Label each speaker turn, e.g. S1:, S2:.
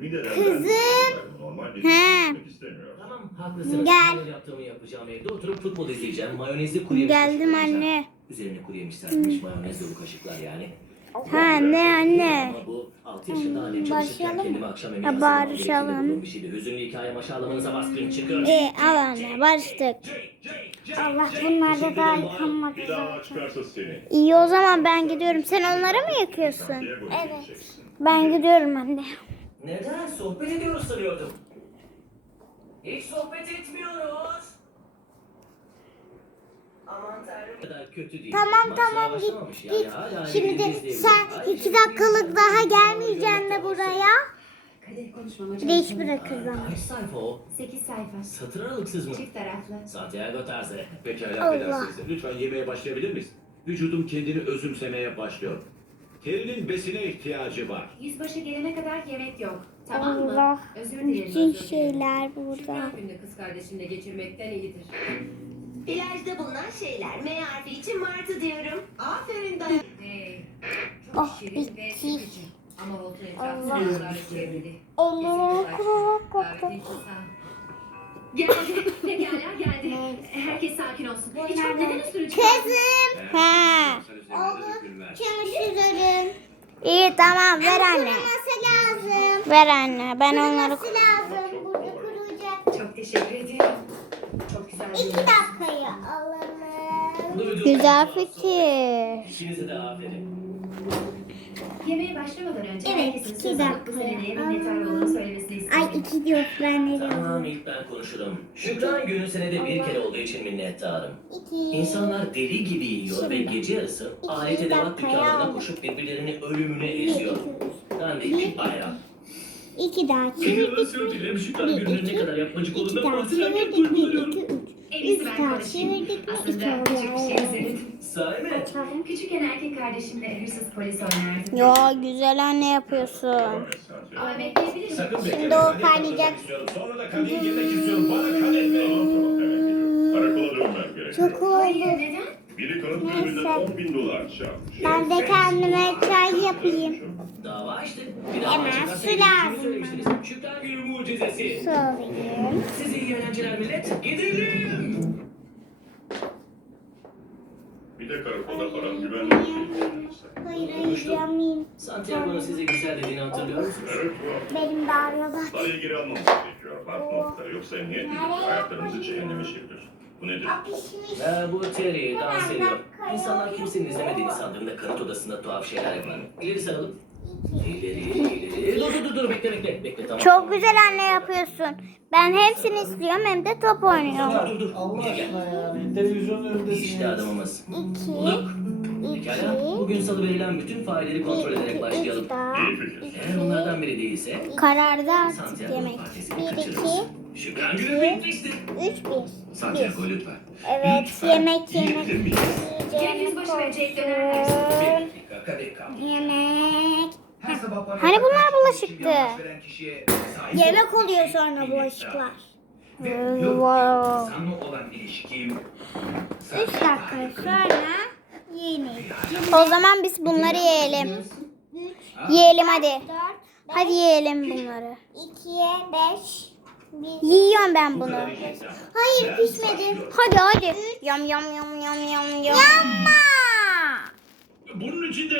S1: Kızım. He.
S2: Tamam haklısınız.
S1: Gel.
S2: Gel. yaptığımı yapacağım evde oturup futbol izleyeceğim. Mayonezli kuru yemiş
S1: Geldim anne.
S2: Üzerine kuru yemiş serpilmiş mayonez dolu kaşıklar yani.
S1: Ha ne anne?
S2: Ama bu 6 yaşında annem çalışırken
S1: Başlayalım.
S2: kendime akşam yemeği hazırlamam
S1: barışalım.
S2: bulduğum bir şeydi. Hüzünlü hikayem aşağılamanıza baskın çıkıyor.
S1: E al anne barıştık. Allah bunlarda daha yıkanmadı
S3: Bir daha çıkarsa seni.
S1: İyi o zaman ben gidiyorum. Sen onlara mı yakıyorsun?
S3: Evet.
S1: Ben gidiyorum anne.
S2: Neden? Sohbet ediyoruz sanıyordum. Hiç sohbet etmiyoruz. Aman tanrım. kadar kötü değil.
S1: Tamam
S2: Maç
S1: tamam
S2: daha
S1: git
S2: başlamamış. Yani
S1: git.
S2: hala
S1: Şimdi
S2: izleyebiliriz.
S1: sen
S2: Ayrıca
S1: iki dakikalık daha gelmeyeceksin de buraya.
S4: Kadir konuşmama
S1: Geç
S4: çalışıyorum.
S1: bırakır bana.
S2: Kaç sayfa o?
S4: 8 sayfa.
S2: Satır aralıksız mı?
S4: Çift taraflı.
S2: Santiago tarzı.
S5: Pekala
S1: Allah.
S5: affedersiniz. Lütfen yemeğe başlayabilir miyiz? Vücudum kendini özümsemeye başlıyor. Terinin besine ihtiyacı var.
S4: Yüzbaşı gelene kadar yemek yok. Tamam mı?
S1: Allah.
S4: Özür dilerim.
S1: Bütün
S4: özür dilerim.
S1: şeyler burada.
S4: Şükran gününü kız kardeşimle geçirmekten iyidir.
S6: Plajda bulunan şeyler. M harfi için martı diyorum. Aferin Dayan.
S4: Hey, çok
S1: Oh,
S4: şirin ve
S1: bitti.
S4: sıkıcı. Ama oldu
S1: Allah.
S4: etrafı sınırlarla çevrili.
S1: Koktum.
S4: Davetin kutsal. Geldi. Pekala geldi. Herkes sakin olsun. Hiç fark neden üstünü
S1: Kızım. Ha.
S5: Oldu. Gülmez.
S1: Çamaşırların. İyi tamam ver anne. lazım. Ver anne ben onları
S3: lazım. Burada kuruyacak.
S4: Çok teşekkür ederim. Çok güzel yemek.
S1: dakikayı alalım.
S2: Duydum.
S1: Güzel fikir.
S2: İkinize de aferin.
S4: Yemeğe başlamadan önce
S1: Evet,
S4: herkesin
S1: iki
S4: söz alıp bu seneye minnettar olduğunu söylemesini istedim.
S1: Ay iki diyor ben ne
S2: Tamam ilk ben konuşurum. Şükran günü senede bir kere olduğu için minnettarım.
S1: İki.
S2: İnsanlar deli gibi yiyor ve gece yarısı alet edevat dükkanlarına koşup birbirlerini ölümüne eziyor. Ben de iki bayram.
S1: İki daha
S2: Özür
S1: çevirdik.
S2: dilerim Şükran
S1: Bir,
S2: gününün ne
S1: iki,
S2: kadar yapmacık
S1: İki
S2: olduğundan
S1: daha
S2: bahsederken
S1: çevirdik. Bir,
S2: duygulanıyorum.
S1: iki, üç.
S4: En iyisi
S1: Üç
S4: ben
S1: daha
S4: konuşayım.
S1: çevirdik mi? İki
S4: Aslında küçük bir şey
S1: oluyor.
S2: Sahi mi?
S4: Küçükken erkek kardeşimle hırsız polis oynardık.
S1: Ya güzel anne yapıyorsun.
S4: Ama bekleyebilirsin.
S5: Sakın bekle.
S1: Şimdi o kaynayacak.
S5: Sonra da kadehi yemek istiyorum. Bana kadeh verin.
S3: Karakola dönmem gerekiyor.
S1: Çok oldu.
S4: neden?
S3: Biri kanıt bölümünden 10 bin dolar çalmış.
S1: Ben de kendime çay yapayım.
S2: Dava açtık. Bir daha
S1: Hemen su lazım.
S2: Şükran günü mucizesi.
S1: Sorayım.
S2: Size iyi eğlenceler millet. Gidelim.
S3: Bir de karakola param güvenli bir şey.
S1: Hayır hayır.
S2: Santiago'nun size güzel dediğini hatırlıyor musunuz?
S3: Evet bu.
S1: Benim de ağrıyorlar.
S3: Parayı geri almamız gerekiyor. Banknotları yoksa emniyet. Hayatlarımızı cehenneme çevirir. Bu nedir?
S1: Pişmiş.
S2: Ee, bu Terry dans ediyor. İnsanlar kimsenin izlemediğini sandığında kanıt odasında tuhaf şeyler yapar. İleri sarılıp. İleri, Dur, dur, dur, dur. Bekle, bekle. Bekle, tamam.
S1: Çok güzel anne yapıyorsun. Ben hepsini istiyorum hem de top oynuyorum.
S2: Dur, dur, dur.
S7: Allah
S2: Buraya gel.
S7: aşkına yani televizyonun önündesin.
S2: İşte
S7: ya.
S2: adamımız.
S1: İki.
S2: Bulduk.
S1: İki.
S2: Pekala. Bugün salı verilen bütün failleri kontrol
S1: Bir,
S2: ederek
S1: iki,
S2: başlayalım.
S1: daha.
S3: Fikir.
S2: Eğer bunlardan biri değilse
S1: Karardı artık
S2: Santiago
S1: yemek.
S2: partisini
S1: Bir,
S2: kaçırırız.
S1: iki,
S2: Şükran günü bitmiştir.
S1: üç, bir.
S5: Santiago lütfen.
S1: Evet yemek yemek.
S3: Yiyebilir miyiz?
S4: Versin.
S5: Bir dakika kadeh kaldı.
S1: Yemek.
S5: Her sabah bana
S1: Hani bunlar bulaşıktı? Yemek oluyor sonra bulaşıklar. Wow. Üç dakika sonra yemek. O zaman biz bunları yiyelim. Yiyelim hadi. Hadi yiyelim bunları. 2'ye 5. Yiyorum ben
S5: Bu
S1: bunu. Hayır pişmedi. Hadi hadi. Yam yam yam yam yam yam. Yanma.
S5: Bunun içinde